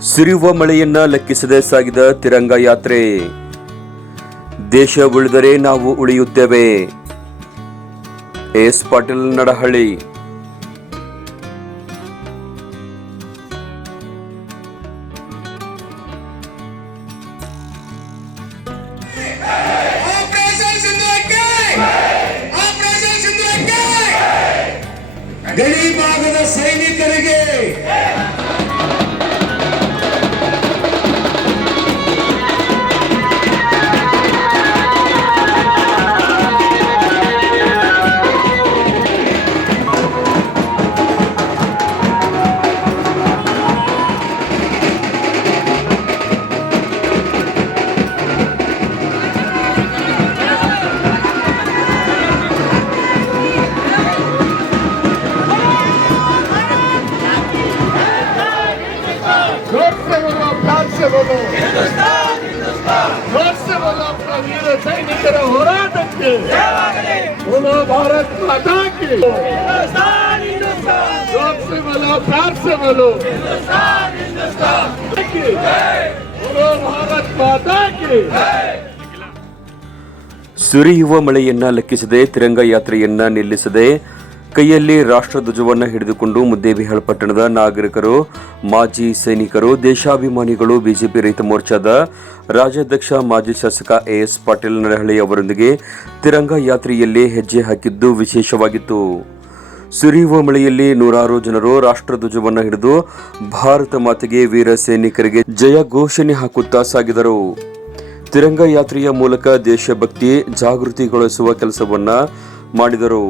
ಸುರಿಯುವ ಮಳೆಯನ್ನ ಲೆಕ್ಕಿಸದೆ ಸಾಗಿದ ತಿರಂಗ ಯಾತ್ರೆ. ದೇಶ ಉಳಿದರೆ ನಾವು ಉಳಿಯುತ್ತೇವೆ. ಎಸ್ ಪಾಟೀಲ್ ನಡಹಳ್ಳಿ. ಸುರಿಯುವ ಮಳೆಯನ್ನ ಲೆಕ್ಕಿಸದೆ ತಿರಂಗ ಯಾತ್ರೆಯನ್ನ ನಿಲ್ಲಿಸದೆ ಕೈಯಲ್ಲಿ ರಾಷ್ಟ್ರಧ್ವಜವನ್ನ ಹಿಡಿದುಕೊಂಡು ಮುದ್ದೇಬಿಹಾಳ್ ಪಟ್ಟಣದ ನಾಗರಿಕರು, ಮಾಜಿ ಸೈನಿಕರು, ದೇಶಾಭಿಮಾನಿಗಳು, ಬಿಜೆಪಿ ರೈತ ಮೋರ್ಚಾದ ರಾಜ್ಯಾಧ್ಯಕ್ಷ, ಮಾಜಿ ಶಾಸಕ ಎಎಸ್ ಪಾಟೀಲ್ ನರಹಳ್ಳಿ ಅವರೊಂದಿಗೆ ತಿರಂಗ ಯಾತ್ರೆಯಲ್ಲಿ ಹೆಜ್ಜೆ ಹಾಕಿದ್ದು ವಿಶೇಷವಾಗಿತ್ತು. ಸುರಿಯುವ ಮಳೆಯಲ್ಲಿ ನೂರಾರು ಜನರು ರಾಷ್ಟ್ರಧ್ವಜವನ್ನು ಹಿಡಿದು ಭಾರತ ಮಾತೆಗೆ ವೀರ ಸೈನಿಕರಿಗೆ ಜಯ ಘೋಷಣೆ ಹಾಕುತ್ತಾ ಸಾಗಿದರು. ತಿರಂಗ ಯಾತ್ರೆಯ ಮೂಲಕ ದೇಶಭಕ್ತಿ ಜಾಗೃತಿಗೊಳಿಸುವ ಕೆಲಸವನ್ನ ಮಾಡಿದರು.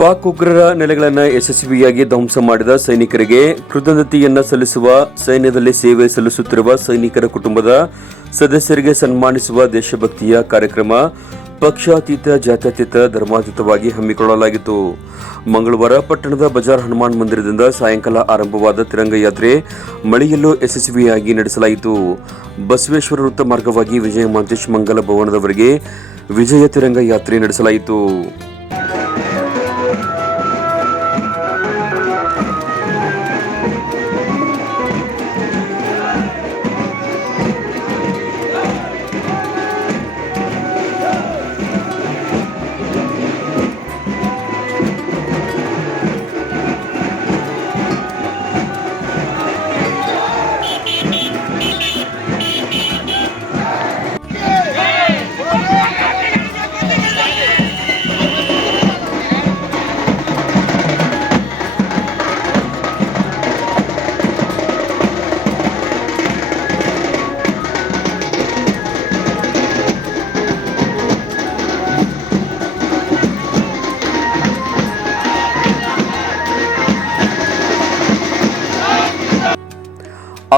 ಪಾಕ್ ಉಗ್ರರ ನೆಲೆಗಳನ್ನು ಯಶಸ್ವಿಯಾಗಿ ಧ್ವಂಸ ಮಾಡಿದ ಸೈನಿಕರಿಗೆ ಕೃತಜ್ಞತೆಯನ್ನು ಸಲ್ಲಿಸುವ, ಸೈನ್ಯದಲ್ಲಿ ಸೇವೆ ಸಲ್ಲಿಸುತ್ತಿರುವ ಸೈನಿಕರ ಕುಟುಂಬದ ಸದಸ್ಯರಿಗೆ ಸನ್ಮಾನಿಸುವ ದೇಶಭಕ್ತಿಯ ಕಾರ್ಯಕ್ರಮ ಪಕ್ಷಾತೀತ, ಜಾತ್ಯತೀತ, ಧರ್ಮಾತೀತವಾಗಿ ಹಮ್ಮಿಕೊಳ್ಳಲಾಗಿತ್ತು. ಮಂಗಳವಾರ ಪಟ್ಟಣದ ಬಜಾರ್ ಹನುಮಾನ್ ಮಂದಿರದಿಂದ ಸಾಯಂಕಾಲ ಆರಂಭವಾದ ತಿರಂಗ ಯಾತ್ರೆ ಮಳೆಯಲ್ಲೂ ಯಶಸ್ವಿಯಾಗಿ ನಡೆಸಲಾಯಿತು. ಬಸವೇಶ್ವರ ವೃತ್ತ ಮಾರ್ಗವಾಗಿ ವಿಜಯ ಮಾಂತೇಶ್ ಮಂಗಲ ಭವನದವರೆಗೆ ವಿಜಯ ತಿರಂಗ ಯಾತ್ರೆ ನಡೆಸಲಾಯಿತು.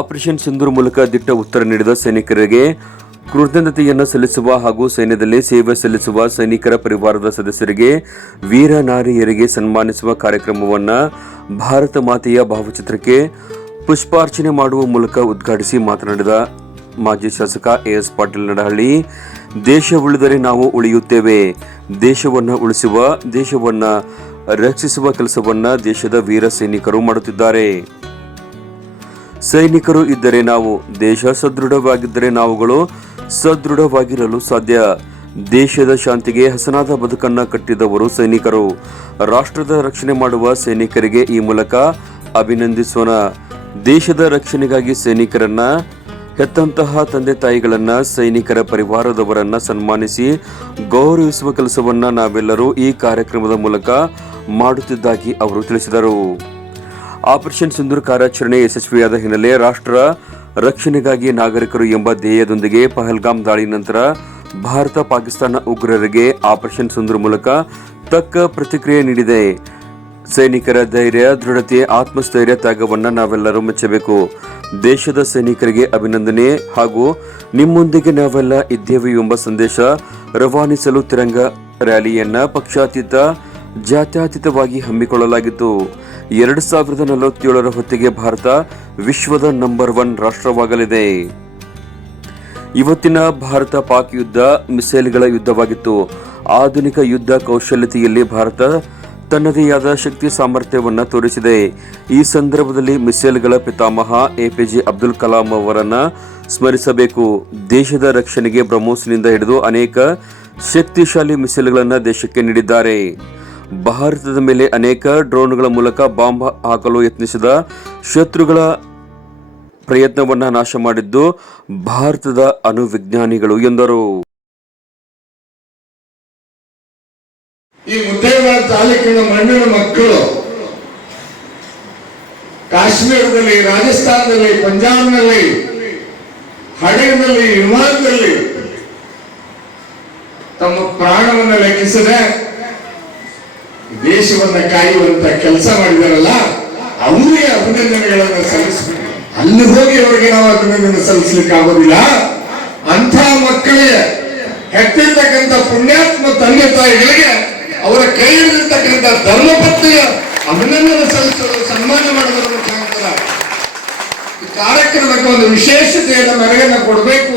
ಆಪರೇಷನ್ ಸಿಂಧೂರ್ ಮೂಲಕ ದಿಟ್ಟ ಉತ್ತರ ನೀಡಿದ ಸೈನಿಕರಿಗೆ ಕೃತಜ್ಞತೆಯನ್ನು ಸಲ್ಲಿಸುವ ಹಾಗೂ ಸೈನ್ಯದಲ್ಲಿ ಸೇವೆ ಸಲ್ಲಿಸುವ ಸೈನಿಕರ ಪರಿವಾರದ ಸದಸ್ಯರಿಗೆ ವೀರ ನಾರಿಯರಿಗೆ ಸನ್ಮಾನಿಸುವ ಕಾರ್ಯಕ್ರಮವನ್ನು ಭಾರತ ಮಾತೆಯ ಭಾವಚಿತ್ರಕ್ಕೆ ಪುಷ್ಪಾರ್ಚನೆ ಮಾಡುವ ಮೂಲಕ ಉದ್ಘಾಟಿಸಿ ಮಾತನಾಡಿದ ಮಾಜಿ ಶಾಸಕ ಎಎಸ್ ಪಾಟೀಲ್ ನಡಹಳ್ಳಿ, ದೇಶ ಉಳಿದರೆ ನಾವು ಉಳಿಯುತ್ತೇವೆ. ದೇಶವನ್ನು ಉಳಿಸುವ, ದೇಶವನ್ನು ರಕ್ಷಿಸುವ ಕೆಲಸವನ್ನು ದೇಶದ ವೀರ ಸೈನಿಕರು ಮಾಡುತ್ತಿದ್ದಾರೆ. ಸೈನಿಕರು ಇದ್ದರೆ ನಾವು ದೇಶ ಸದೃಢವಾಗಿದ್ದರೆ ನಾವುಗಳು ಸದೃಢವಾಗಿರಲು ಸಾಧ್ಯ. ದೇಶದ ಶಾಂತಿಗೆ ಹಸನಾದ ಬದುಕನ್ನ ಕಟ್ಟಿದವರು ಸೈನಿಕರು. ರಾಷ್ಟ್ರದ ರಕ್ಷಣೆ ಮಾಡುವ ಸೈನಿಕರಿಗೆ ಈ ಮೂಲಕ ಅಭಿನಂದಿಸೋಣ. ದೇಶದ ರಕ್ಷಣೆಗಾಗಿ ಸೈನಿಕರನ್ನ, ಹೆತ್ತಂತಹ ತಂದೆ ತಾಯಿಗಳನ್ನ, ಸೈನಿಕರ ಪರಿವಾರದವರನ್ನ ಸನ್ಮಾನಿಸಿ ಗೌರವಿಸುವ ಕೆಲಸವನ್ನ ನಾವೆಲ್ಲರೂ ಈ ಕಾರ್ಯಕ್ರಮದ ಮೂಲಕ ಮಾಡುತ್ತಿದ್ದಾಗಿ ಅವರು ತಿಳಿಸಿದರು. ಆಪರೇಷನ್ ಸಿಂಧೂರ್ ಕಾರ್ಯಾಚರಣೆ ಯಶಸ್ವಿಯಾದ ಹಿನ್ನೆಲೆ ರಾಷ್ಟ್ರ ರಕ್ಷಣೆಗಾಗಿ ನಾಗರಿಕರು ಎಂಬ ಧ್ಯೇಯದೊಂದಿಗೆ ಪಹಲ್ಗಾಮ್ ದಾಳಿ ನಂತರ ಭಾರತ, ಪಾಕಿಸ್ತಾನ ಉಗ್ರರಿಗೆ ಆಪರೇಷನ್ ಸಿಂಧೂರ್ ಮೂಲಕ ತಕ್ಕ ಪ್ರತಿಕ್ರಿಯೆ ನೀಡಿದೆ. ಸೈನಿಕರ ಧೈರ್ಯ, ದೃಢತೆ, ಆತ್ಮಸ್ಥೈರ್ಯ ತ್ಯಾಗವನ್ನು ನಾವೆಲ್ಲರೂ ಮೆಚ್ಚಬೇಕು. ದೇಶದ ಸೈನಿಕರಿಗೆ ಅಭಿನಂದನೆ ಹಾಗೂ ನಿಮ್ಮೊಂದಿಗೆ ನಾವೆಲ್ಲ ಇದ್ದೇವೆ ಎಂಬ ಸಂದೇಶ ರವಾನಿಸಲು ತಿರಂಗ ರ್ಯಾಲಿಯನ್ನ ಪಕ್ಷಾತೀತ ಜಾತ್ಯತೀತವಾಗಿ ಹಮ್ಮಿಕೊಳ್ಳಲಾಗಿತ್ತು ಎರಡು ಸಾವಿರದ ನಲವತ್ತೇಳರ ಹೊತ್ತಿಗೆ ಭಾರತ ವಿಶ್ವದ ನಂಬರ್ ಒನ್ ರಾಷ್ಟ್ರವಾಗಲಿದೆ. ಇವತ್ತಿನ ಭಾರತ ಪಾಕ್ ಯುದ್ಧ ಮಿಸೈಲ್ಗಳ ಯುದ್ಧವಾಗಿತ್ತು. ಆಧುನಿಕ ಯುದ್ಧ ಕೌಶಲ್ಯತೆಯಲ್ಲಿ ಭಾರತ ತನ್ನದೇ ಆದ ಶಕ್ತಿ ಸಾಮರ್ಥ್ಯವನ್ನು ತೋರಿಸಿದೆ. ಈ ಸಂದರ್ಭದಲ್ಲಿ ಮಿಸೈಲ್ಗಳ ಪಿತಾಮಹ ಎಪಿಜೆ ಅಬ್ದುಲ್ ಕಲಾಂ ಅವರನ್ನು ಸ್ಮರಿಸಬೇಕು. ದೇಶದ ರಕ್ಷಣೆಗೆ ಬ್ರಹ್ಮೋಸ್ನಿಂದ ಹಿಡಿದು ಅನೇಕ ಶಕ್ತಿಶಾಲಿ ಮಿಸೈಲ್ಗಳನ್ನು ದೇಶಕ್ಕೆ ನೀಡಿದ್ದಾರೆ. ಭಾರತದ ಮೇಲೆ ಅನೇಕ ಡ್ರೋನ್ಗಳ ಮೂಲಕ ಬಾಂಬ್ ಹಾಕಲು ಯತ್ನಿಸಿದ ಶತ್ರುಗಳ ಪ್ರಯತ್ನವನ್ನ ನಾಶ ಮಾಡಿದ್ದು ಭಾರತದ ಅಣುವಿಜ್ಞಾನಿಗಳು, ಎಂದರು. ಈ ಮುದ್ದೇಬೇಳ ತಾಲೂಕಿನ ಮಣ್ಣಿನ ಮಕ್ಕಳು, ಕಾಶ್ಮೀರದಲ್ಲಿ, ರಾಜಸ್ಥಾನದಲ್ಲಿ, ಪಂಜಾಬ್ನಲ್ಲಿ, ಹಡಗಿನಲ್ಲಿ ವಿಮಾನದಲ್ಲಿ ತಮ್ಮ ಪ್ರಾಣವನ್ನು ಲೆಕ್ಕಿಸದೆ ದೇಶವನ್ನ ಕಾಯುವಂತ ಕೆಲಸ ಮಾಡಿದಾರಲ್ಲ ಅವರಿಗೆ ಅಭಿನಂದನೆಗಳನ್ನು ಸಲ್ಲಿಸಬೇಕು. ಅಲ್ಲಿ ಹೋಗಿ ಅವರಿಗೆ ನಾವು ಅಭಿನಂದನೆ ಸಲ್ಲಿಸಲಿಕ್ಕೆ ಆಗೋದಿಲ್ಲ. ಅಂಥ ಮಕ್ಕಳಿಗೆ ಹೆತ್ತಿರ್ತಕ್ಕಂಥ ಪುಣ್ಯಾತ್ಮ ತಂದೆ ತಾಯಿಗಳಿಗೆ ಅವರ ಕೈ ಹಿಡಿದಿರ್ತಕ್ಕಂಥ ಧರ್ಮಪತ್ನಿಯ ಅಭಿನಂದನೆ ಸಲ್ಲಿಸಲು ಸನ್ಮಾನ ಮಾಡುವುದರ ಮುಖಾಂತರ ಈ ಕಾರ್ಯಕ್ರಮಕ್ಕೆ ಒಂದು ವಿಶೇಷತೆಯನ್ನು ಮೆರಗನ್ನ ಕೊಡಬೇಕು.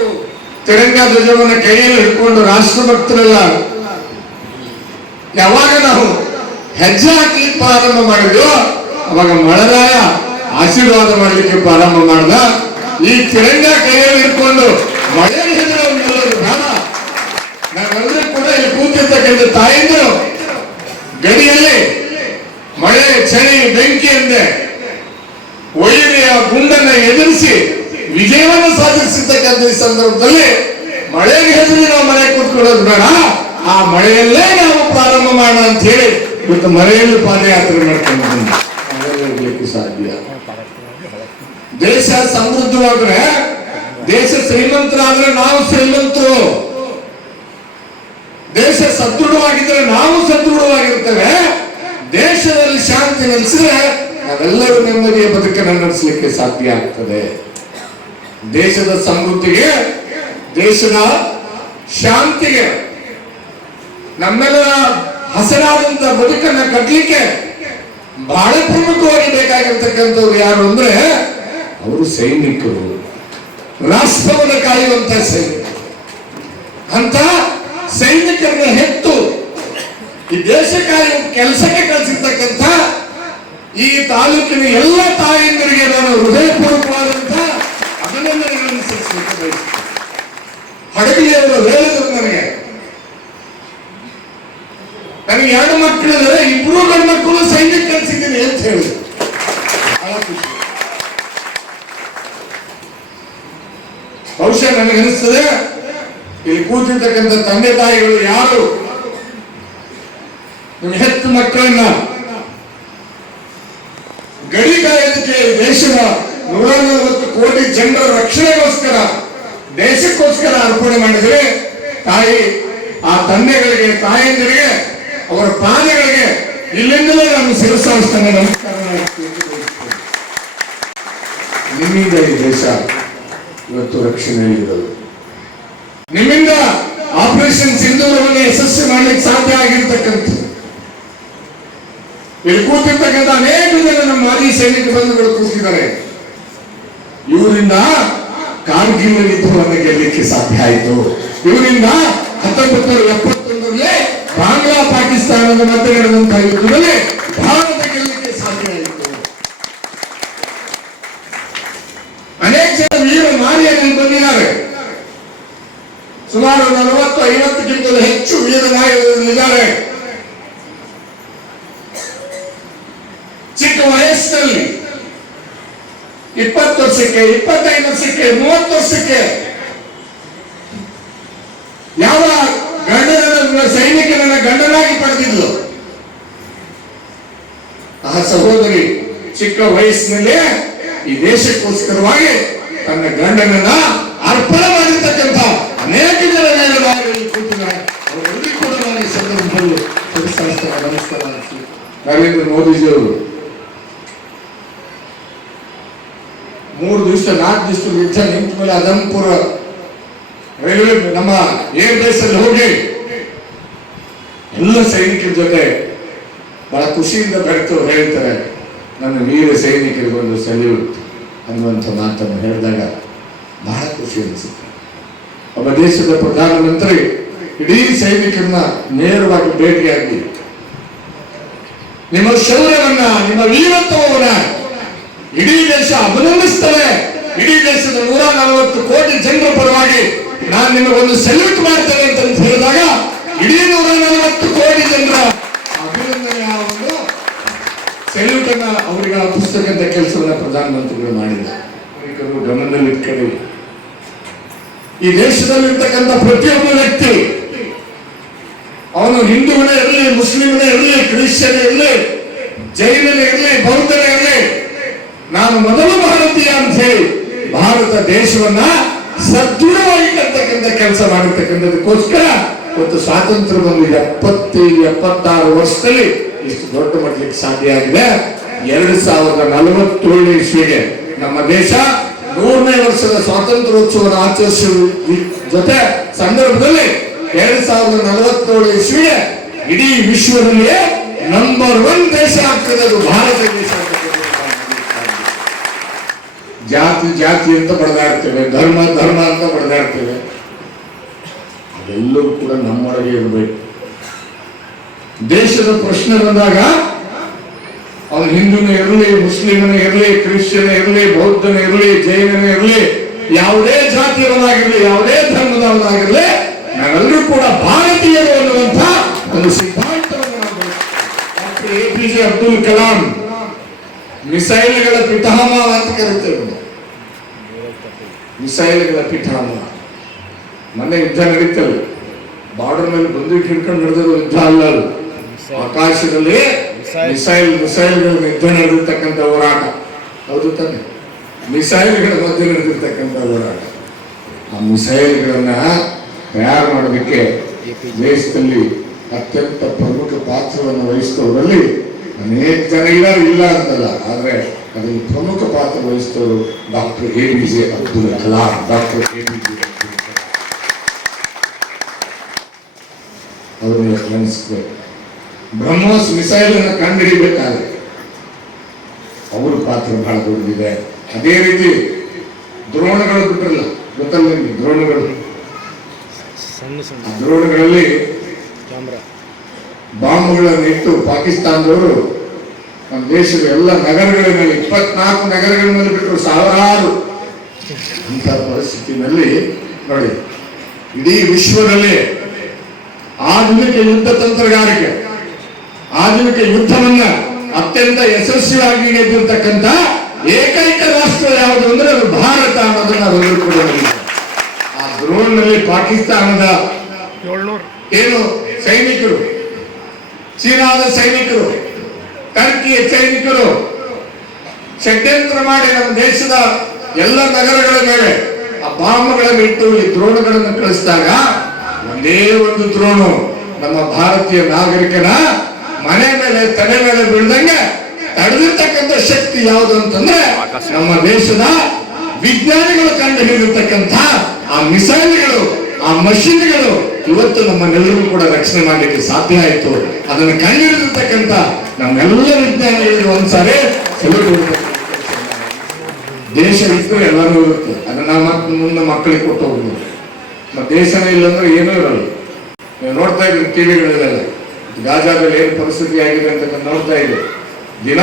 ತೆಲಂಗ ಧ್ವಜವನ್ನು ಕೈಯಲ್ಲಿ ಹಿಡ್ಕೊಂಡು ರಾಷ್ಟ್ರಭಕ್ತರೆಲ್ಲ ಯಾವಾಗ ನಾವು ಹೆಜ್ಜೆ ಹಾಕ್ಲಿಕ್ಕೆ ಪ್ರಾರಂಭ ಮಾಡಿದ್ರು. ಅವಾಗ ಮಳರಾಯ ಆಶೀರ್ವಾದ ಮಾಡಲಿಕ್ಕೆ ಪ್ರಾರಂಭ ಮಾಡ್ದ. ಈ ತಿರಂಗ ಕೈಯಲ್ಲಿ ಇಟ್ಕೊಂಡು ಮಳೆ ನಾವೆಲ್ಲರೂ ಕೂಡ ಇಲ್ಲಿ ಕೂತಿರ್ತಕ್ಕಂಥ ತಾಯಿಂದರು. ಗಡಿಯಲ್ಲಿ ಮಳೆ, ಚಳಿ, ಬೆಂಕಿ ಎಂದೆ ಒಯ್ಯನೆಯ ಗುಂಡನ್ನ ಎದುರಿಸಿ ವಿಜಯವನ್ನು ಸಾಧಿಸಿರ್ತಕ್ಕಂಥ ಈ ಸಂದರ್ಭದಲ್ಲಿ ಮಳೆಗೆ ಹೆದರಿ ನಾವು ಮನೆ ಕೂತ್ಕೊಳ್ಳೋದು ಬೇಡ. ಆ ಮಳೆಯಲ್ಲೇ ನಾವು ಪ್ರಾರಂಭ ಮಾಡೋಣ ಅಂತ ಹೇಳಿ ಇವತ್ತು ಮರೆಯಲು ಪಾದಯಾತ್ರೆ ಮಾಡ್ಕೊಂಡು ಸಾಧ್ಯ. ದೇಶ ಸಮೃದ್ಧವಾದ್ರೆ, ದೇಶ ಶ್ರೀಮಂತರಾದ್ರೆ ನಾವು ಶ್ರೀಮಂತರು. ದೇಶ ಸದೃಢವಾಗಿದ್ರೆ ನಾವು ಸದೃಢವಾಗಿರ್ತೇವೆ. ದೇಶದಲ್ಲಿ ಶಾಂತಿ ನೆಲೆಸಿದ್ರೆ ನಾವೆಲ್ಲರೂ ನೆಮ್ಮದಿಯ ಬದುಕನ್ನು ನಡೆಸಲಿಕ್ಕೆ ಸಾಧ್ಯ ಆಗ್ತದೆ. ದೇಶದ ಸಮೃದ್ಧಿಗೆ, ದೇಶದ ಶಾಂತಿಗೆ ನಮ್ಮೆಲ್ಲರ ಹಸರಾದಂತ ಬದುಕನ್ನ ಕಟ್ಟಲಿಕ್ಕೆ ಬಹಳ ಪ್ರಮುಖವಾಗಿ ಬೇಕಾಗಿರ್ತಕ್ಕಂಥವ್ರು ಯಾರು ಅಂದ್ರೆ ಅವರು ಸೈನಿಕರು. ರಾಷ್ಟ್ರವನ್ನು ಕಾಯುವಂತ ಸೈನಿಕರು. ಅಂತ ಸೈನಿಕರನ್ನ ಹೆತ್ತು ಈ ದೇಶ ದೇಶಕ್ಕಾಗಿ ಕೆಲಸಕ್ಕೆ ಕಳಿಸಿರ್ತಕ್ಕಂಥ ಈ ತಾಲೂಕಿನ ಎಲ್ಲ ತಾಯಂದಿರಿಗೆ ನಾನು ಹೃದಯಪೂರ್ವಕವಾದಂತ ಅಭಿನಂದನೆಗಳನ್ನು ಸಲ್ಲಿಸಬೇಕು ಹಡಗಲಿಯವರು ಹೇಳಿದ್ರು ನನಗೆ ನನಗೆ ಎರಡು ಮಕ್ಕಳಿದ್ರೆ ಇಬ್ರು ಗಂಡು ಮಕ್ಕಳು ಸೈನ್ಯ ಕಲಿಸಿದ್ದೀನಿ ಅಂತ ಹೇಳಿದ್ರು. ಬಹುಶಃ ನನಗನ್ನಿಸ್ತದೆ ಇಲ್ಲಿ ಕೂತಿರ್ತಕ್ಕಂಥ ತಂದೆ ತಾಯಿಗಳು ಯಾರು? ನಿಮ್ಮ ಹೆತ್ತು ಮಕ್ಕಳನ್ನ. ಗಡಿ ಕಾಯೋದಕ್ಕೆ ಈ ದೇಶದ ನೂರ ನಲವತ್ತು ಕೋಟಿ ಜನರ ರಕ್ಷಣೆಗೋಸ್ಕರ, ದೇಶಕ್ಕೋಸ್ಕರ ಅರ್ಪಣೆ ಮಾಡಿದ್ರೆ ತಾಯಿ, ಆ ತಂದೆಗಳಿಗೆ, ತಾಯಂದಿರಿಗೆ ಅವರ ಪಾದಗಳಿಗೆ ಇಲ್ಲಿಂದಲೇ ನಾನು ಶಿರಸಾವಸ್ಥಾನ ನಿಮ್ಮಿಂದ ಈ ದೇಶ ಇವತ್ತು ರಕ್ಷಣೆಯಲ್ಲಿರೋದು ನಿಮ್ಮಿಂದ ಆಪರೇಷನ್ ಸಿಂಧೂರವನ್ನು ಯಶಸ್ವಿ ಮಾಡಲಿಕ್ಕೆ ಸಾಧ್ಯ ಆಗಿರ್ತಕ್ಕಂಥ ಇಲ್ಲಿ ಕೂತಿರ್ತಕ್ಕಂಥ ಅನೇಕ ಜನ ನಮ್ಮ ಮಾಜಿ ಸೈನಿಕ ಬಂಧುಗಳು ಕೂತಿದ್ದಾರೆ. ಇವರಿಂದ ಕಾರ್ಗಿಲ್ ಯುದ್ಧವನ್ನು ಗೆಲ್ಲಲಿಕ್ಕೆ ಸಾಧ್ಯ ಆಯಿತು. ಇವರಿಂದ ಹತ್ತೊಂಬತ್ತು ಎಪ್ಪತ್ತೊಂದರಲ್ಲಿ ಬಾಂಗ್ಲಾ ಪಾಕಿಸ್ತಾನದ ನಡೆದಂತಹ ಯುದ್ಧದಲ್ಲಿ ಭಾರತ ಗೆಲ್ಲಲಿಕ್ಕೆ ಸಾಧ್ಯ ಆಯಿತು. ಅನೇಕ ಜನ ವೀರ ನಾರಿಯರಲ್ಲಿ ಬಂದಿದ್ದಾರೆ. ಸುಮಾರು ನಲವತ್ತು, ಐವತ್ತಕ್ಕಿಂತಲೂ ಹೆಚ್ಚು ವೀರ ನಾರಿಯರಲ್ಲಿದ್ದಾರೆ ಚಿಕ್ಕ ವಯಸ್ಸಿನಲ್ಲಿ ಇಪ್ಪತ್ತು ವರ್ಷಕ್ಕೆ, ಇಪ್ಪತ್ತೈದು ವರ್ಷಕ್ಕೆ, ಮೂವತ್ತು ವರ್ಷಕ್ಕೆ ಯಾವ ಗಂಡನ ಸೈನಿಕನನ್ನ ಗಂಡನಾಗಿ ಪಡೆದಿದ್ಲು. ಆ ಸಹೋದರಿ ಚಿಕ್ಕ ವಯಸ್ಸಿನಲ್ಲೇ ಈ ದೇಶಕ್ಕೋಸ್ಕರವಾಗಿ ತನ್ನ ಗಂಡನನ್ನ ಅರ್ಪಣೆ ಮಾಡಿರ್ತಕ್ಕಂಥ ಅನೇಕ ಜನ ಅವರೆಲ್ಲರಿಗೂ ಕೂಡ ನಾನು ಸಂದರ್ಭದಲ್ಲಿ ಮೋದಿಜಿಯವರು ಮೂರು ದಿವಸ, ನಾಲ್ಕು ದಿವಸ ಯುದ್ಧ ನಿಂತ ಮೇಲೆ ಅದಂಪುರ ನಮ್ಮ ಏರ್ ಬೇಸ್ ಅಲ್ಲಿ ಹೋಗಿ ಎಲ್ಲ ಸೈನಿಕರ ಜೊತೆ ಬಹಳ ಖುಷಿಯಿಂದ ಬೆರೆತು ಹೇಳ್ತಾರೆ, ನನ್ನ ವೀರ ಸೈನಿಕರಿಗೆ ಒಂದು ಸಲ್ಯೂಟ್ ಅನ್ನುವಂಥ ಮಾತನ್ನು ಹೇಳಿದಾಗ ಬಹಳ ಖುಷಿ ಅನಿಸುತ್ತೆ. ಒಬ್ಬ ದೇಶದ ಪ್ರಧಾನಮಂತ್ರಿ ಇಡೀ ಸೈನಿಕರನ್ನ ನೇರವಾಗಿ ಭೇಟಿಯಾಗಿ, ನಿಮ್ಮ ಶೌರ್ಯವನ್ನ, ನಿಮ್ಮ ವೀರತ್ವವನ್ನ ಇಡೀ ದೇಶ ಅಭಿನಂದಿಸ್ತದೆ ಇಡೀ ದೇಶದ ನೂರ ನಲವತ್ತು ಕೋಟಿ ಜನರ ಪರವಾಗಿ ನಾನು ನಿಮಗೊಂದು ಸೆಲ್ಯೂಟ್ ಮಾಡ್ತೇನೆ ಅಂತ ಹೇಳಿದಾಗ ಇಡೀ ನೂರ ನಲವತ್ತು ಕೋಟಿ ಜನರ ಅಭಿನಂದನೆಯ ಒಂದು ಸೆಲ್ಯೂಟ್ ಅನ್ನ ಅವರಿಗೆ ಆ ಪುಸ್ತಕದ ಕೆಲಸವನ್ನ ಪ್ರಧಾನಮಂತ್ರಿಗಳು ಮಾಡಿದ್ದಾರೆ ಗಮನದಲ್ಲಿ ಇಟ್ಕೊಳ್ಳಿ ಈ ದೇಶದಲ್ಲಿರ್ತಕ್ಕಂಥ ಪ್ರತಿಯೊಬ್ಬ ವ್ಯಕ್ತಿ, ಅವನು ಹಿಂದೂಗಳೇ ಇರಲಿ, ಮುಸ್ಲಿಮನೇ ಇರಲಿ, ಕ್ರಿಶ್ಚಿಯನ್ ಇರಲಿ, ಜೈನನೇ ಇರಲಿ, ಬೌದ್ಧನೇ ಇರಲಿ, ನಾನು ಮೊದಲು ಭಾರತೀಯ ಅಂತ ಹೇಳಿ ಭಾರತ ದೇಶವನ್ನ ಸದೃಢವಾಗಿ ಕರ್ತಕ್ಕಂಥ ಕೆಲಸ ಮಾಡಿರ್ತಕ್ಕಂಥದಕ್ಕೋಸ್ಕರ ಒಂದು ಸ್ವಾತಂತ್ರ್ಯ ಬಂದು ಎಪ್ಪತ್ತೈದು, ಎಪ್ಪತ್ತಾರು ವರ್ಷದಲ್ಲಿ ಇಷ್ಟು ದೊಡ್ಡ ಮಟ್ಟಕ್ಕೆ ಸಾಧ್ಯ ಆಗಿದೆ ಎರಡು ಸಾವಿರದ ನಲವತ್ತೇಳನೇ ಇಸ್ವಿಗೆ ನಮ್ಮ ದೇಶ ನೂರನೇ ವರ್ಷದ ಸ್ವಾತಂತ್ರ್ಯೋತ್ಸವವನ್ನು ಆಚರಿಸುವ ಜೊತೆ ಸಂದರ್ಭದಲ್ಲಿ ಎರಡ್ ಸಾವಿರದ ನಲವತ್ತೇಳು ಇಸ್ವಿಗೆ ಇಡೀ ವಿಶ್ವದಲ್ಲಿಯೇ ನಂಬರ್ ಒನ್ ದೇಶ ಆಗ್ತದೆ ಅದು ಭಾರತ ದೇಶ. ಜಾತಿ ಜಾತಿ ಅಂತ ಬಡದಾಡ್ತೇವೆ ಧರ್ಮ ಧರ್ಮ ಅಂತ ಬಡದಾಡ್ತೇವೆ ಅದೆಲ್ಲವೂ ಕೂಡ ನಮ್ಮೊಳಗೆ ಇರಬೇಕು. ದೇಶದ ಪ್ರಶ್ನೆ ಬಂದಾಗ ಅವನು ಹಿಂದೂನೇ ಇರಲಿ, ಮುಸ್ಲಿಮನೇ ಇರಲಿ, ಕ್ರಿಶ್ಚಿಯನ್ ಇರಲಿ, ಬೌದ್ಧನೇ ಇರಲಿ, ಜೈನನೇ ಇರಲಿ, ಯಾವುದೇ ಜಾತಿಯವನಾಗಿರಲಿ, ಯಾವುದೇ ಧರ್ಮದವನಾಗಿರಲಿ, ನಾವೆಲ್ಲರೂ ಕೂಡ ಭಾರತೀಯರು ಅನ್ನುವಂಥ ಒಂದು ಸಿದ್ಧಾಂತವನ್ನು A P J Abdul Kalam, ಮಿಸೈಲ್ಗಳ ಪಿತಾಮಹ ಅಂತ ಕರೀತೇವೆ. ಮಿಸೈಲ್ಗಳ ಪಿತಾಮಹ ಮೊನ್ನೆ ಯುದ್ಧ ನಡೀತಲ್ಲ ಬಾರ್ಡರ್ ಮೇಲೆ ಬಂದು ಹಿಡ್ಕೊಂಡು ನಡೆದಿರೋ ಯುದ್ಧ ಅಲ್ಲ ಅದು. ಆಕಾಶದಲ್ಲಿ ಮಿಸೈಲ್ ಮಿಸೈಲ್ಗಳ ಯುದ್ಧ ನಡೆದಿರ್ತಕ್ಕಂಥ ಹೋರಾಟ. ಹೌದು ತಾನೆ. ಮಿಸೈಲ್ಗಳ ಮಧ್ಯೆ ನಡೆದಿರ್ತಕ್ಕಂಥ ಹೋರಾಟ. ಆ ಮಿಸೈಲ್ಗಳನ್ನ ತಯಾರು ಮಾಡೋದಕ್ಕೆ ದೇಶದಲ್ಲಿ ಅತ್ಯಂತ ಪ್ರಮುಖ ಪಾತ್ರವನ್ನು ವಹಿಸಿದವರಲ್ಲಿ ಅನೇಕ ಜನ ಇದ್ದಾರೆ. ಇಲ್ಲ ಅಂತಲ್ಲ. ಆದ್ರೆ ಅದರಲ್ಲಿ ಪ್ರಮುಖ ಪಾತ್ರ ವಹಿಸಿದವರು doctor A P J Abdul Kalam doctor A P J Abdul Kalam. ಅವರನ್ನು ಸ್ಮರಿಸಬೇಕು ಬ್ರಹ್ಮೋಸ್ ಮಿಸೈಲ್ ಅನ್ನು ಕಂಡುಹಿಡಿಬೇಕಾದ್ರೆ ಅವರ ಪಾತ್ರ ಬಹಳ ದೊಡ್ಡದಿದೆ. ಅದೇ ರೀತಿ ದ್ರೋಣಗಳು ಬಿಟ್ಟರಲ್ಲ ಗೊತ್ತಲ್ಲ ನಿಮಗೆ ದ್ರೋಣಗಳು? ಸಣ್ಣ ಸಣ್ಣ. ಆ ದ್ರೋಣಗಳಲ್ಲಿ ಕ್ಯಾಮ್ರಾ. ಬಾಂಬ್ಗಳನ್ನು ಇಟ್ಟು ಪಾಕಿಸ್ತಾನದವರು ನಮ್ಮ ದೇಶದ ಎಲ್ಲ ನಗರಗಳ ಮೇಲೆ ಇಪ್ಪತ್ನಾಲ್ಕು ನಗರಗಳ ಮೇಲೆ ಬಿಟ್ಟರು ಸಾವಿರಾರು. ಅಂತ ಪರಿಸ್ಥಿತಿನಲ್ಲಿ ನೋಡಿ ಇಡೀ ವಿಶ್ವದಲ್ಲಿ ಆಧುನಿಕ ಯುದ್ಧ ತಂತ್ರಗಾರಿಕೆ ಆಧುನಿಕ ಯುದ್ಧವನ್ನ ಅತ್ಯಂತ ಯಶಸ್ವಿಯಾಗಿ ಗೆದ್ದಿರ್ತಕ್ಕಂಥ ಏಕೈಕ ರಾಷ್ಟ್ರ ಯಾವುದು ಅಂದ್ರೆ ಅದು ಭಾರತ ಅನ್ನೋದನ್ನ ನಾವೆಲ್ಲರೂ ಆ ದ್ರೋಣ್ನಲ್ಲಿ ಪಾಕಿಸ್ತಾನದ ಏನು ಸೈನಿಕರು ಚೀನಾದ ಸೈನಿಕರು ಟರ್ಕಿಯ ಸೈನಿಕರು ಷಡ್ಯಂತ್ರ ಮಾಡಿ ನಮ್ಮ ದೇಶದ ಎಲ್ಲ ನಗರಗಳ ಮೇಲೆ ಆ ಬಾಂಬ್ಗಳನ್ನು ಇಟ್ಟು ಈ ದ್ರೋಣಗಳನ್ನು ಕಳಿಸಿದಾಗ ಒಂದೇ ಒಂದು ದ್ರೋಣು ನಮ್ಮ ಭಾರತೀಯ ನಾಗರಿಕನ ಮನೆ ಮೇಲೆ, ತಲೆ ಮೇಲೆ ಬೀಳ್ದಂಗೆ ತಡೆದಿರ್ತಕ್ಕಂಥ ಶಕ್ತಿ ಯಾವುದು ಅಂತಂದ್ರೆ ನಮ್ಮ ದೇಶದ ವಿಜ್ಞಾನಿಗಳು ಕಂಡು ಹಿಡಿದಿರ್ತಕ್ಕಂಥ ಆ ಮಿಸೈಲ್ಗಳು, ಆ ಮಷಿನ್ಗಳು ಇವತ್ತು ನಮ್ಮನ್ನೆಲ್ಲರೂ ಕೂಡ ರಕ್ಷಣೆ ಮಾಡಲಿಕ್ಕೆ ಸಾಧ್ಯ ಆಯಿತು. ಅದನ್ನು ಕಂಡುಹಿಡಿದಿರ್ತಕ್ಕಂಥ ನಮ್ಮೆಲ್ಲ ವಿಜ್ಞಾನಿಗಳಿಗೆ ಒಂದ್ಸಾರಿ ಸೆಲ್ಯೂಟ್ ಹೊಡಿಬೇಕು. ದೇಶ ಇದ್ರೆ ಎಲ್ಲರೂ ಇರುತ್ತೆ. ಅದನ್ನ ನಾವು ಮತ್ತೆ ಮುಂದೆ ಮಕ್ಕಳಿಗೆ ಕೊಟ್ಟು ಹೋಗ್ಬೋದು ಮತ್ತೆ ದೇಶನೇ ಇಲ್ಲಂದ್ರೆ ಏನೂ ಇರಲ್ಲ. ನೀವು ನೋಡ್ತಾ ಇದ್ರಿ ಟಿವಿಗಳಲ್ಲೆಲ್ಲ. ಗಾಜಾದಲ್ಲಿ ಏನು ಪರಿಸ್ಥಿತಿ ಆಗಿದೆ ಅಂತ ನೋಡ್ತಾ ಇದ್ದೆ. ದಿನ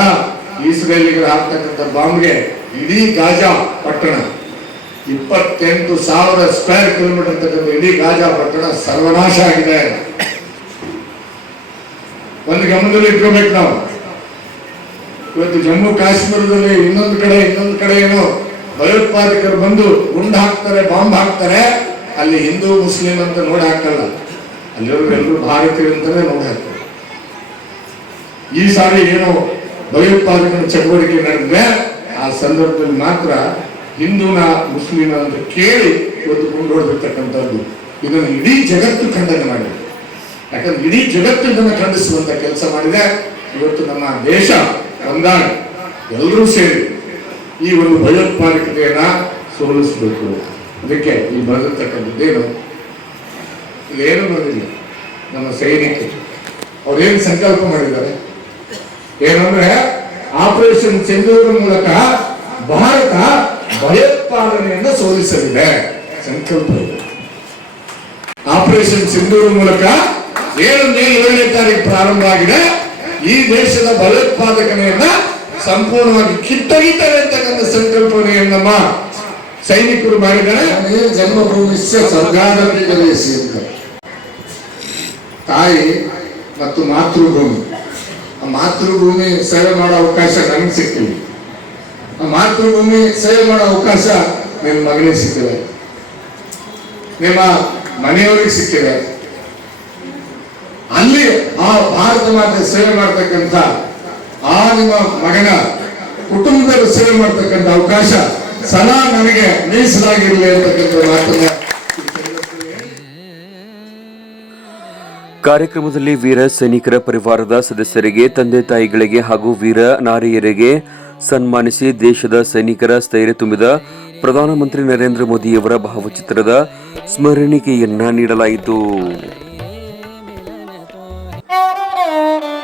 ಇಸ್ರೇಲಿಗೆ ಹಾಕ್ತಕ್ಕಂಥ ಬಾಂಬ್ಗೆ ಇಡೀ ಗಾಜಾ ಪಟ್ಟಣ, ಇಪ್ಪತ್ತೆಂಟು ಸಾವಿರ ಸ್ಕ್ವೇರ್ ಕಿಲೋಮೀಟರ್ ಅಂತಕ್ಕಂಥ ಇಡೀ ಗಾಜಾ ಪಟ್ಟಣ ಸರ್ವನಾಶ ಆಗಿದೆ ಒಂದು ಗಮನದಲ್ಲಿ ಇಟ್ಕೋಬೇಕು ನಾವು. ಇವತ್ತು ಜಮ್ಮು ಕಾಶ್ಮೀರದಲ್ಲಿ ಇನ್ನೊಂದು ಕಡೆ ಇನ್ನೊಂದು ಕಡೆ ಏನೋ ಭಯೋತ್ಪಾದಕರು ಬಂದು ಗುಂಡು ಹಾಕ್ತಾರೆ, ಬಾಂಬ್ ಹಾಕ್ತಾರೆ, ಅಲ್ಲಿ ಹಿಂದೂ, ಮುಸ್ಲಿಂ ಅಂತ ನೋಡಿ ಹಾಕಲ್ಲ. ಅಲ್ಲಿವರೆಗೂ ಎಲ್ಲರೂ ಭಾರತೀಯರು ಅಂತಾನೆ ನೋಡಿ ಹಾಕ್ತಾರೆ. ಈ ಸಾರಿ ಏನೋ ಭಯೋತ್ಪಾದಕರ ಚಟುವಟಿಕೆ ನಡೆದ್ರೆ ಆ ಸಂದರ್ಭದಲ್ಲಿ ಮಾತ್ರ ಹಿಂದೂನ ಮುಸ್ಲಿಮ ಅಂತ ಕೇಳಿ ಇವತ್ತು ಗುಂಡು ಹೊಡೆದಿರ್ತಕ್ಕಂಥದ್ದು. ಇದನ್ನು ಇಡೀ ಜಗತ್ತು ಖಂಡನೆ ಮಾಡಿದೆ. ಯಾಕಂದ್ರೆ ಇಡೀ ಜಗತ್ತು ಖಂಡಿಸುವಂತ ಕೆಲಸ ಮಾಡಿದೆ ಇವತ್ತು ನಮ್ಮ ದೇಶ ರಂಗಾಣ ಎಲ್ಲರೂ ಸೇರಿ ಈ ಒಂದು ಭಯೋತ್ಪಾದಕತೆಯನ್ನ ಸೋಲಿಸಬೇಕು. ಅದಕ್ಕೆ ಈ ಬರೆದಿರ್ತಕ್ಕಂಥದ್ದೇನು? ಇದೇನು ಬಂದಿಲ್ಲ. ನಮ್ಮ ಸೈನಿಕರು. ಅವ್ರೇನು ಸಂಕಲ್ಪ ಮಾಡಿದ್ದಾರೆ? ಏನಂದ್ರೆ ಆಪರೇಷನ್ ಸಿಂಧೂರ ಮೂಲಕ ಭಾರತ ಭಯೋತ್ಪಾದನೆಯನ್ನು ಸೋಲಿಸಲಿದೆ. ಸಂಕಲ್ಪ ಆಪರೇಷನ್ ಸಿಂಧೂರ ಮೂಲಕ ಮೇ ಏಳನೇ ತಾರೀಕು ಪ್ರಾರಂಭ ಆಗಿದೆ. ಈ ದೇಶದ ಭಯೋತ್ಪಾದಕನೆಯನ್ನ ಸಂಪೂರ್ಣವಾಗಿ ಕಿತ್ತೊಗಿತಾರೆ ಅಂತಕ್ಕಂಥ ನಮ್ಮ ಸೈನಿಕರು ಮಾಡಿದ್ದಾರೆ. ಜನ್ಮಭೂಮಿ ಅಂತ. ತಾಯಿ ಮತ್ತು ಮಾತೃಭೂಮಿ. ಆ ಮಾತೃಭೂಮಿ ಸೇವೆ ಮಾಡೋ ಅವಕಾಶ ನನಗೆ ಸಿಕ್ಕಿಲ್ಲ. ಆ ಮಾತೃಭೂಮಿ ಸೇವೆ ಮಾಡೋ ಅವಕಾಶ ನಿಮ್ಮ ಮಗನಿಗೆ ಸಿಕ್ಕಿದೆ. ನಿಮ್ಮ ಮನೆಯವರಿಗೆ ಸಿಕ್ಕಿದೆ. ಆ ಭಾರತ ಮಾತೆ ಸೇವೆ ಮಾಡ್ತಕ್ಕಂಥ ಆ ನಿಮ್ಮ ಮಗನ ಕುಟುಂಬದಲ್ಲಿ ಸೇವೆ ಮಾಡ್ತಕ್ಕಂಥ ಅವಕಾಶ ಸದಾ ನನಗೆ ಮೀಸಲಾಗಿರಲಿ ಅಂತಕ್ಕಂಥ ಮಾತನ್ನ ಕಾರ್ಯಕ್ರಮದಲ್ಲಿ ವೀರ ಸೈನಿಕರ ಪರಿವಾರದ ಸದಸ್ಯರಿಗೆ, ತಂದೆ ತಾಯಿಗಳಿಗೆ ಹಾಗೂ ವೀರ ನಾರಿಯರಿಗೆ ಸನ್ಮಾನಿಸಿ ದೇಶದ ಸೈನಿಕರ ಸ್ಥೈರ್ಯ ತುಂಬಿದ ಪ್ರಧಾನಮಂತ್ರಿ ನರೇಂದ್ರ ಮೋದಿಯವರ ಭಾವಚಿತ್ರದ ಸ್ಮರಣಿಕೆಯನ್ನ ನೀಡಲಾಯಿತು. ನಮ್ಮ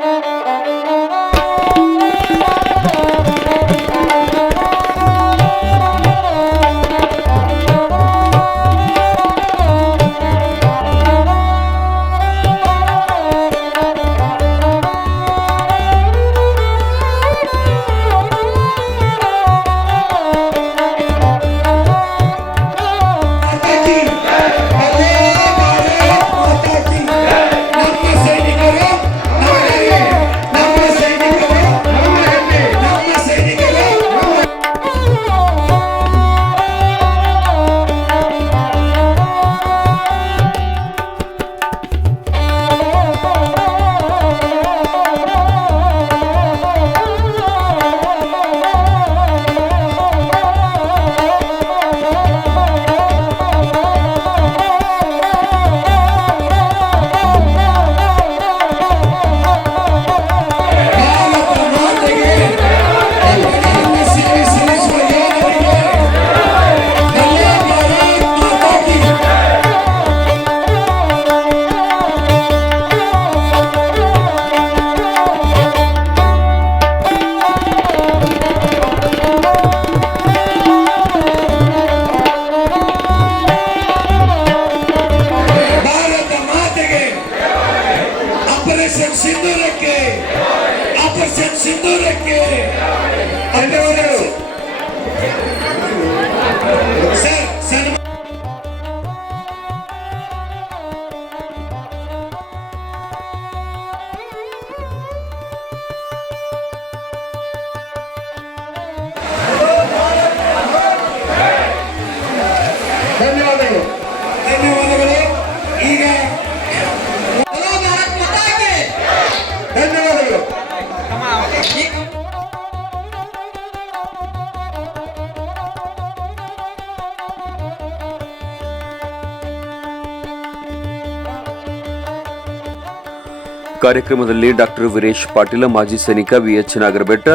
ಕಾರ್ಯಕ್ರಮದಲ್ಲಿ ಡಾಕ್ಟರ್ ವೀರೇಶ್ ಪಾಟೀಲ, ಮಾಜಿ ಸೈನಿಕ ವಿಎಚ್ ನಾಗರಬೆಟ್ಟ,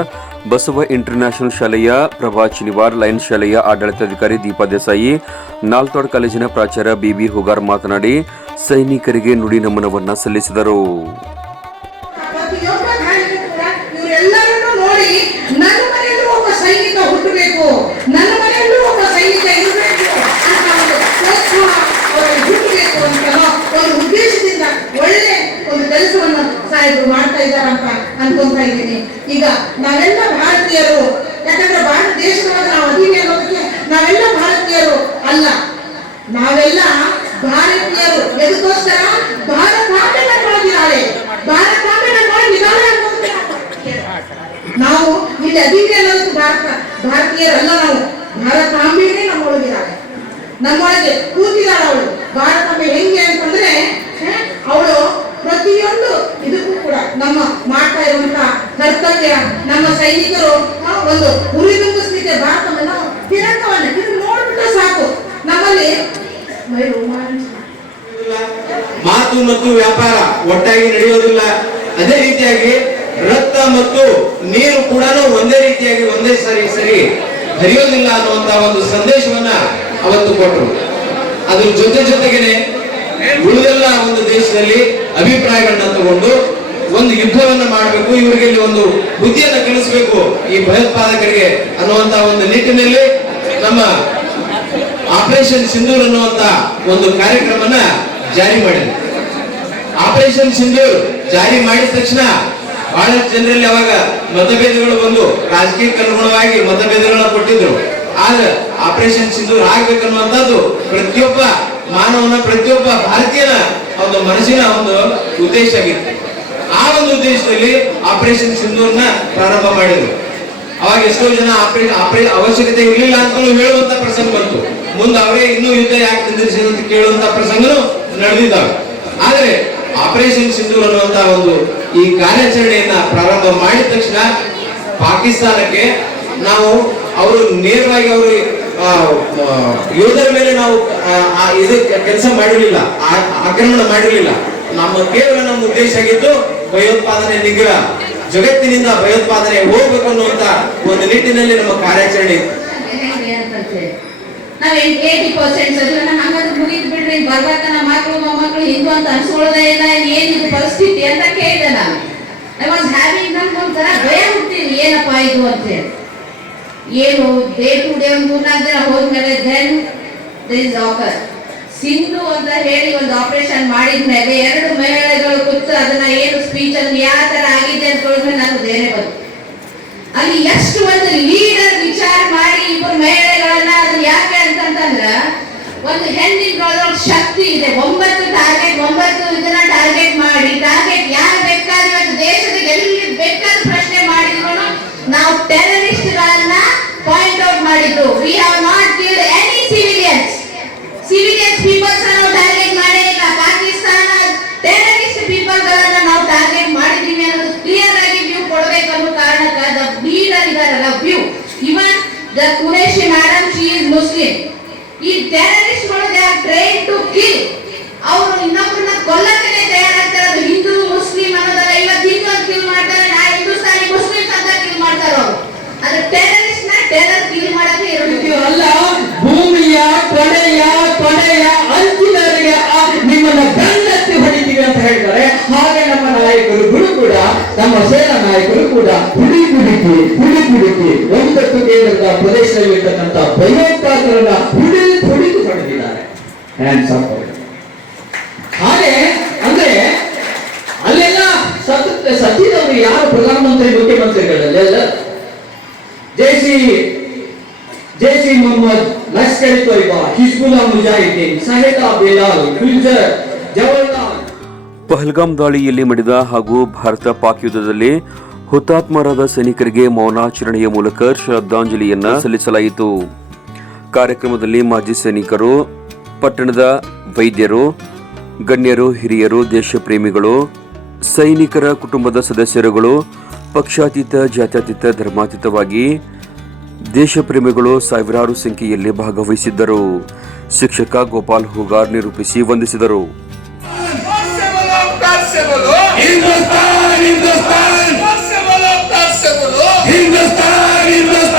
ಬಸವ ಇಂಟರ್ನ್ಯಾಷನಲ್ ಶಾಲೆಯ ಪ್ರಭಾ ಚಿನಿವಾರ್ ಲೈನ್ ಶಾಲೆಯ ಆಡಳಿತಾಧಿಕಾರಿ ದೀಪಾ ದೇಸಾಯಿ ನಾಲ್ತೋಡ್ ಕಾಲೇಜಿನ ಪ್ರಾಚಾರ್ಯ ಬಿಬಿ ಹುಗಾರ್ ಮಾತನಾಡಿ, ಸೈನಿಕರಿಗೆ ನುಡಿ ನಮನವನ್ನ ಸಲ್ಲಿಸಿದರು ಪ್ರತಿಯೊಬ್ಬ ತಾಯಿಗೂ ಕೂಡ ಇವರೆಲ್ಲರನ್ನು ನೋಡಿ ನನ್ನ ಮನೆಯಲ್ಲೂ ಒಬ್ಬ ಸೈನಿಕ ಹುಟ್ಟಬೇಕು ನನ್ನ ಮನೆಯಲ್ಲೂ ಒಬ್ಬ ಸೈನಿಕ ಇರಬೇಕು ಅಂತ ಒಂದು ಪ್ರೋತ್ಸಾಹ ಅವರಲ್ಲಿ ಹುಟ್ಟಬೇಕು ಅಂತ ಒಂದು ಉದ್ದೇಶದಿಂದ ಒಳ್ಳೆ ಒಂದು ಕೆಲಸವನ್ನು ಸಾಹೇಬರು ಮಾಡ್ತಾ ಇದ್ದಾರೆ ಅಂತ ಅನ್ಕೊಂತ ಇದ್ದೀನಿ. ಈಗ ನಾವೆಲ್ಲ ಭಾರತೀಯರು ಯಾಕಂದ್ರೆ ಭಾರತ ದೇಶದೊಳಗೆ ನಾವು ಅದೀವಿ ಅನ್ನೋದಕ್ಕೆ ನಾವೆಲ್ಲ ಭಾರತೀಯರು ಅಲ್ಲ ನಾವೆಲ್ಲ ಭಾರತೀಯರು ಎದಕ್ಕೋಸ್ಕರ ಭಾರತಾಂಬೆನ ಮಾಡಿದ್ದಾಳೆ ಭಾರತಾಂಬೆನ ಮಾಡಿದ್ದಾಳೆ ಅನ್ನೋದಕ್ಕೆ ನಾವು ಇಲ್ಲಿ ಅದೀವಿ ಅನ್ನೋದಕ್ಕೆ ಭಾರತ ಭಾರತೀಯರಲ್ಲ ನಾವು ಭಾರತಾಂಬೆನೇ ನಮ್ಮೊಳಗಿದ್ದಾಳೆ ನಮ್ಮೊಳಗೆ ಕೂತಿದ್ದಾಳೆ ಅವಳು ಭಾರತಾಂಬೆ ಹೆಂಗೆ ಅಂತಂದ್ರೆ ಅವಳು ಪ್ರತಿಯೊಂದು ಇದಕ್ಕೂ ಕೂಡ ನಮ್ಮ ಮಾಡ್ತಾ ಇರುವಂತ ಕರ್ತವ್ಯ ನಮ್ಮ ಸೈನಿಕರು ಆ, ಒಂದು ಹುರಿದುಂಬಿಸ್ಲಿಕ್ಕೆ ಭಾರತವನ್ನ ತಿರಂಗವನ್ನ ಇದು ನೋಡ್ಬಿಟ್ರೆ ಸಾಕು ನಮ್ಮಲ್ಲಿ ಮೈ ರೋಮಾಂಚನ ಮಾತು ಮತ್ತು ವ್ಯಾಪಾರ ಒಟ್ಟಾಗಿ ನಡೆಯೋದಿಲ್ಲ. ಅದೇ ರೀತಿಯಾಗಿ ರಕ್ತ ಮತ್ತು ನೀರು ಕೂಡ ಒಂದೇ ರೀತಿಯಾಗಿ ಒಂದೇ ಸರಿ ಸರಿ ಹರಿಯೋದಿಲ್ಲ ಅನ್ನುವಂತ ಒಂದು ಸಂದೇಶವನ್ನ ಅವತ್ತು ಕೊಟ್ಟರು. ಅದ್ರ ಜೊತೆ ಜೊತೆಗೇನೆ ಉಳಿದೆಲ್ಲ ಒಂದು ದೇಶದಲ್ಲಿ ಅಭಿಪ್ರಾಯಗಳನ್ನ ತಗೊಂಡು ಒಂದು ಯುದ್ಧವನ್ನ ಮಾಡಬೇಕು, ಇವರಿಗೆ ಒಂದು ಬುದ್ಧಿಯನ್ನ ಕಲಿಸಬೇಕು ಈ ಭಯೋತ್ಪಾದಕರಿಗೆ ಅನ್ನುವಂತ ಒಂದು ನಿಟ್ಟಿನಲ್ಲಿ ನಮ್ಮ ಆಪರೇಷನ್ ಸಿಂಧೂರ್ ಅನ್ನುವಂತ ಒಂದು ಕಾರ್ಯಕ್ರಮನ ಜಾರಿ ಮಾಡಿದೆ ಆಪರೇಷನ್ ಸಿಂಧೂರ್ ಜಾರಿ ಮಾಡಿದ ತಕ್ಷಣ ಬಹಳಷ್ಟು ಜನರಲ್ಲಿ ಅವಾಗ ಮತಭೇದಗಳು ಬಂದು ರಾಜಕೀಯಕ್ಕೆ ಅನುಗುಣವಾಗಿ ಮತಭೇದಗಳನ್ನ ಕೊಟ್ಟಿದ್ರು. ಆದ್ರೆ ಆಪರೇಷನ್ ಸಿಂಧೂರ್ ಆಗ್ಬೇಕನ್ನುವಂಥದ್ದು ಪ್ರತಿಯೊಬ್ಬ ಮಾನವನ, ಪ್ರತಿಯೊಬ್ಬ ಭಾರತೀಯನ ಒಂದು ಮನಸ್ಸಿನ ಒಂದು ಉದ್ದೇಶ ಆಗಿತ್ತು. ಆ ಒಂದು ಉದ್ದೇಶದಲ್ಲಿ ಆಪರೇಷನ್ ಸಿಂಧೂರ್ನ ಪ್ರಾರಂಭ ಮಾಡಿದ್ರು. ಅವಾಗ ಎಷ್ಟೋ ಜನ ಅವಶ್ಯಕತೆ ಇರಲಿಲ್ಲ ಅಂತಲೂ ಹೇಳುವಂತ ಪ್ರಸಂಗ ಬಂತು. ಮುಂದೆ ಅವರೇ ಇನ್ನೂ ಯುದ್ಧ ಯಾಕೆ ಅಂತ ಕೇಳುವಂತ ಪ್ರಸಂಗನೂ ನಡೆದಿದ್ದಾವೆ. ಆದ್ರೆ ಆಪರೇಷನ್ ಸಿಂಧೂರ್ ಅನ್ನುವಂತ ಒಂದು ಈ ಕಾರ್ಯಾಚರಣೆಯನ್ನ ಪ್ರಾರಂಭ ಮಾಡಿದ ತಕ್ಷಣ ಪಾಕಿಸ್ತಾನಕ್ಕೆ ನಾವು ಅವರು ನೇರವಾಗಿ ಅವರು ಯೋಧರ ಮೇಲೆ ನಾವು ಇದು ಕೆಲಸ ಮಾಡಿರಲಿಲ್ಲ ಆಕ್ರಮಣ ಮಾಡಿರಲಿಲ್ಲ ನಮ್ಮ ಕೇವಲ ನಮ್ಮ ಉದ್ದೇಶ ಆಗಿದ್ದು ಭಯೋತ್ಪಾದನೆ ನಿಗ್ರಹ, ಜಗತ್ತಿನಿಂದ ಭಯೋತ್ಪಾದನೆ ಹೋಗ್ಬೇಕು ಅನ್ನುವಂತ ಒಂದು ನಿಟ್ಟಿನಲ್ಲಿ ನಮ್ಮ ಕಾರ್ಯಾಚರಣೆ. ನಾವ್ ಏಯ್ಟಿ ಪರ್ಸೆಂಟ್ ಅದನ್ನ ಹಂಗಂದ್ರೆ ಮುಗಿದ್ ಬಿಡ್ರಿ ಇನ್ ಬರ್ಬಾರ್ದ ನಮ್ಮ ಮಕ್ಕಳು ಮೊಮ್ಮಕ್ಕಳು ಹಿಂದೂ ಅಂತ ಅನ್ಸ್ಕೊಳ್ಳೋದೇ ಇಲ್ಲ ಏನಿದು ಪರಿಸ್ಥಿತಿ ಅಂತ ಕೇಳಿದೆ ನಾನು. ಐ ವಾಸ್ ಹ್ಯಾವಿಂಗ್ ನಮ್ಗೆ ಒಂಥರ ಭಯ ಹುಟ್ಟಿದ್ವಿ ಏನಪ್ಪಾ ಇದು ಅಂತೇಳಿ ಏನು ಡೇ ಟು ಡೇ ಒಂದು ಮೂರ್ನಾಲ್ಕು ಹೋದ್ಮೇಲೆ ದೆನ್ ದಿಸ್ ಆಫರ್ ಸಿಂಧು ಅಂತ ಹೇಳಿ ಒಂದು ಆಪರೇಷನ್ ಮಾಡಿದ್ಮೇಲೆ ಎರಡು ಮಹಿಳೆಗಳು ಕೂತು ಅದನ್ನ ಏನು ಸ್ಪೀಚ್ ಅಲ್ಲಿ ಯಾವ ತರ ಆಗಿದೆ ಅಂತ ಹೇಳಿದ್ರೆ ನಾನು ಬೇರೆ ಬಂತು. ಅಲ್ಲಿ ಎಷ್ಟು ಒಂದು ಲೀಡರ್ ವಿಚಾರ ಮಾಡಿ ಇಬ್ಬರು ಮಹಿಳೆಗಳನ್ನ ಅದನ್ನ ಯಾಕೆ ಅಂತಂತಂದ್ರ ಒಂದು ಹೆಣ್ಣಿನೊಳಗೆ ಶಕ್ತಿ ಇದೆ. ಒಂಬತ್ತು ಟಾರ್ಗೆಟ್ ಒಂಬತ್ತು ಇದನ್ನ ಟಾರ್ಗೆಟ್ ಮಾಡಿ. ಟಾರ್ಗೆಟ್ ಯಾರು ಬೇಕಾದ್ರೆ ಒಂದು ದೇಶದ ಎಲ್ಲಿ ಬೇಕಾದ ಪ್ರಶ್ನೆ ಮಾಡಿದ್ರು, ನಾವು ಟೆರರಿಸ್ಟ್ ಗಳನ್ನ ಪಾಯಿಂಟ್ ಔಟ್ ಮಾಡಿದ್ದು. We have not killed any civilians civilians peoples ನಾವು ಟಾರ್ಗೆಟ್ ಮಾಡೇ ಇಲ್ಲ. ಪಾಕಿಸ್ತಾನ ಟೆರರಿಸ್ಟ್ ಪೀಪಲ್ ಗಳನ್ನ ನಾವು ಟಾರ್ಗೆಟ್ ಮಾಡಿದೀವಿ ಅನ್ನೋದು ಕ್ಲಿಯರ್ ಆಗಿ ವ್ಯೂ ಕೊಡಬೇಕು ಅನ್ನೋ ಕಾರಣಕ್ಕೆ ದ ಲೀಡರ್ ಇದಾರಲ್ಲ view even the Qureshi madam she is Muslim ಈ ಟೆರರಿಸ್ಟ್ಗಳು they are train to kill ಅವರು ಇನ್ನೊಬ್ಬರನ್ನ ಕೊಲ್ಲಕ್ಕೆ ತಯಾರಾಗ್ತಾರೆ. ಅದು ಹಿಂದೂ, ಮುಸ್ಲಿಂ ಅನ್ನೋದಲ್ಲ. ಇವತ್ತು ಹಿಂದೂ ಕಿಲ್ ಮಾಡ್ತಾರೆ, ನಾ ಹಿಂದೂಸ್ತಾನಿ, ಮುಸ್ಲಿಂ ಅಂತ ಕಿಲ್ ಮಾಡ್ತಾರೆ ಅದು ಟೆರರಿಸ್ಟ್ನ ಟೆರರ್ ಕಿಲ್ ಮಾಡಕ್ಕೆ ಇರಬೇಕು ಅಲ್ಲ, ಭೂಮಿಯ ಕೊನೆಯ ಕೊನೆಯ ಅಂಚಿನವರಿಗೆ ನಿಮ್ಮನ್ನ ಬೆನ್ನತ್ತಿ ಹೊಡಿತೀವಿ ಅಂತ ಹೇಳ್ತಾರೆ ಹಾಗೆ ನಮ್ಮ ನಾಯಕರುಗಳು ಕೂಡ ನಮ್ಮ ಸೇನಾ ನಾಯಕರು ಕೂಡ ಹುಡಿ ಹುಡುಕಿ ಹುಡಿ ಹುಡುಕಿ ಒಂದಷ್ಟು ಕೇಂದ್ರದ ಪ್ರದೇಶದಲ್ಲಿರ್ತಕ್ಕಂಥ ಭಯೋತ್ಪಾದಕರನ್ನ ಹುಡಿ ಹುಡುಕಿ ಪಡೆದಿದ್ದಾರೆ ಹ್ಯಾಂಡ್ಸ್ ಆಫ್ ಹಾಗೆ ಅಂದ್ರೆ ಅಲ್ಲೆಲ್ಲ ಸತ್ತ ಸತ್ತಿದವರು ಯಾರು ಪ್ರಧಾನಮಂತ್ರಿ ಮುಖ್ಯಮಂತ್ರಿಗಳಲ್ಲೆಲ್ಲ ಜೈಸಿ ಜೈಸಿ ಮೊಹಮ್ಮದ್ ಲಷ್ಕರ್ ತೊಯ್ಬಾ ಹಿಜ್ಬುಲ್ಲಾ ಮುಜಾಹಿದ್ದೀನ್ ಸಹೇತಾ ಬೇಲಾಲ್ ಗುಲ್ಜರ್ ಜವಾಹರ್ಲಾಲ್. ಪಹಲ್ಗಾಮ್ ದಾಳಿಯಲ್ಲಿ ಮಡಿದ ಹಾಗೂ ಭಾರತ ಪಾಕ್ ಯುದ್ಧದಲ್ಲಿ ಹುತಾತ್ಮರಾದ ಸೈನಿಕರಿಗೆ ಮೌನಾಚರಣೆಯ ಮೂಲಕ ಶ್ರದ್ಧಾಂಜಲಿಯನ್ನ ಸಲ್ಲಿಸಲಾಯಿತು. ಕಾರ್ಯಕ್ರಮದಲ್ಲಿ ಮಾಜಿ ಸೈನಿಕರು ಪಟ್ಟಣದ ವೈದ್ಯರು ಗಣ್ಯರು ಹಿರಿಯರು ದೇಶಪ್ರೇಮಿಗಳು ಸೈನಿಕರ ಕುಟುಂಬದ ಸದಸ್ಯರುಗಳು ಪಕ್ಷಾತೀತ ಜಾತ್ಯತೀತ ಧರ್ಮಾತೀತವಾಗಿ ದೇಶಪ್ರೇಮಿಗಳು ಸಾವಿರಾರು ಸಂಖ್ಯೆಯಲ್ಲಿ ಭಾಗವಹಿಸಿದ್ದರು. ಶಿಕ್ಷಕ ಗೋಪಾಲ್ ಹುಗಾರ್ ನಿರೂಪಿಸಿ ವಂದಿಸಿದರು. ಹಿಂದೂಸ್ತಾನ್.